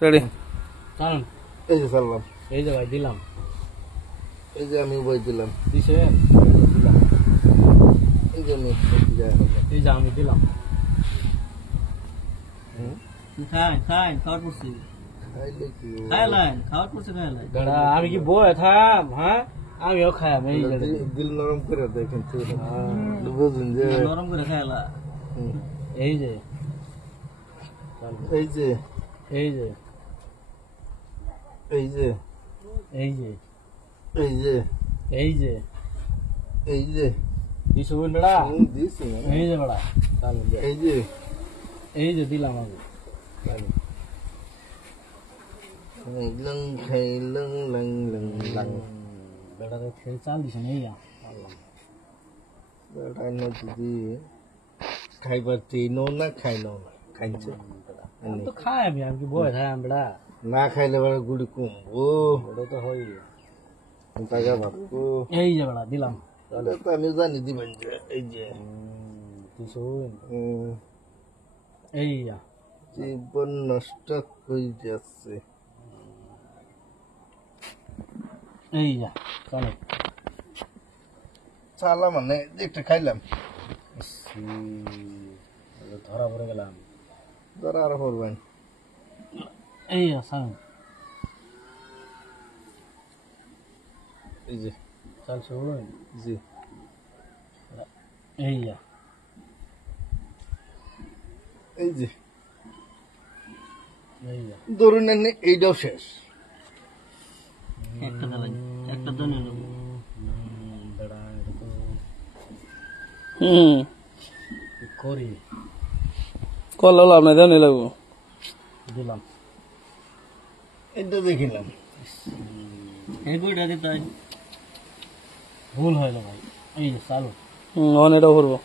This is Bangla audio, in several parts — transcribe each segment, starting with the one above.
রেডি চল এই যে চাললাম, এই যে ভাই দিলাম এই যে আমি বই দিলাম, দিছেন দিলাম, এই যে আমি এই যে আমি দিলাম খাই খাওয়ার পড়ছি খাইলে কি খাইলেন খাওয়ার পড়ছে খাইলেন আমি কি বই থাম হ্যাঁ আমিও খাইম এই যে দিল নরম করে দেয় কিন্তু বুঝুন যে নরম করে খাইলা এই যে এই যে এই যে এই যে এই যে এই যে এই যে এই যে দিছো বড়া দিছি এই যে বড়া চালু এই যে দিলাম আমি লং খাই লং লং লং লং বেটা তো খেয়ে চাল দিছে এই বেটা না দিদি খাইবার তিনো না খাইনো না খাইছে আমি তো খাই আমি কি বই থাম বেটা না খাইলে বড় গুড়ি কমবো ওটা তো হয় টাকা ভাববো এই যে বেটা দিলাম তাহলে তো আমি জানি দিবেন যে এই যে দিছো এই জীবন নষ্ট হয়ে যাচ্ছে এই যা চলো চালা মানে একটা খাইলাম ধরা পড়ে গেলাম ধরা আর করবেন এই সাং এই যে চল শুনুন জি এই এই যে এই ধরুন এনে এইটাও শেষ একটা দাঁড়াই একটা দনে নেব বেড়া এটা তো করি কল লাভ নাই দেও নিলাম দিলাম এটা দেখিলাম এই বইটা দিতে ভুল হইলো ভাই এই যে চালু অন এটাও করবো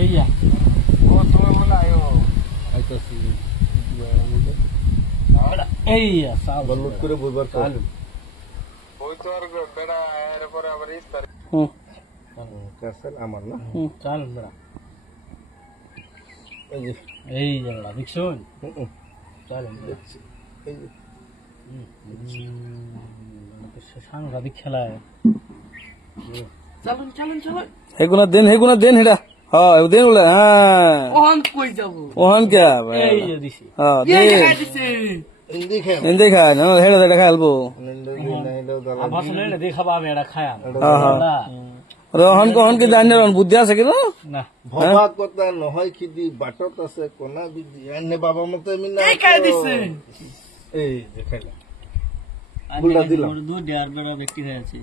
এই যা ও তুমি বলে আয়ো আইতাছি এই চালু বলুত করে বইবার চালু ওই তো আর বেড়া এর পরে আবার ইস্তার কাসল আমার না চালু বেড়া এই যে এই যে বেড়া দেখছুন চালু এই যে সাংঘাতিক খেলায় চালুন চালুন চালুন হেগুনা দেন হেডা হ্যাঁ দেন বলে হ্যাঁ ওহান কই যাব ওহান কে এই যে দিছি হ্যাঁ এই দেন যে দিছি ইন্দি খাই এন্দে খা না হেডা এটা খালবো আবাস লইলে দেখাবা আমি এটা খায়া রহন কহন কি জানি বুদ্ধি আছে কি না ভবা কথা নহয় খিদি বাটত আছে কোনা বিধি এনে বাবা মতে আমি না এই খাই দিছে এই যে খাইলা বুলা দিলাম দুধ আর বড় ব্যক্তি হয়েছে